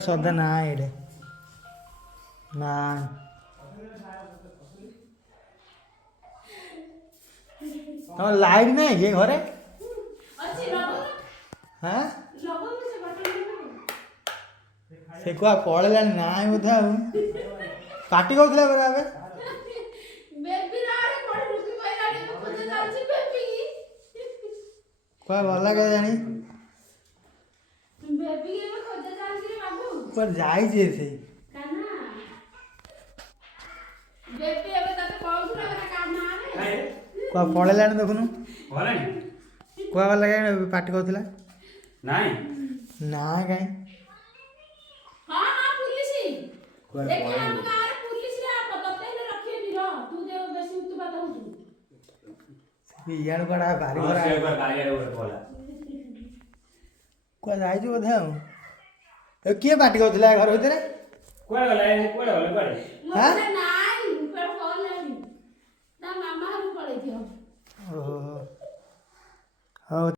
ସଦା ନା ଏଇଟେ ନା ତମର ଲାଇଟ୍ ନାହିଁ କି ଘରେ? ହାଁ ସେ କୁଆ ପଳେଇଲାଣି ନାହିଁ ବୋଧେ ଆଉ ପାଟି କରୁଥିଲା ପରା ଏବେ କୁଆ ଗଲା କେଜାଣି କୁଆଡେ ଯାଇଛି ସେ କୁଆ ପଳେଇଲାଣି ଦେଖୁନୁ କୁଆ ଗଲା କାଇଁ ପାଟି କରୁଥିଲା ନାଇଁ କାଇଁ ଇଆଡେ କୁଆଡେ ବାରି ଘର କୁଆ ଯାଇଛି ବୋଧେ ଆଉ କିଏ ପାଟି କରୁଥିଲା ଘର ଭିତରେ ଓହୋ ହଉ।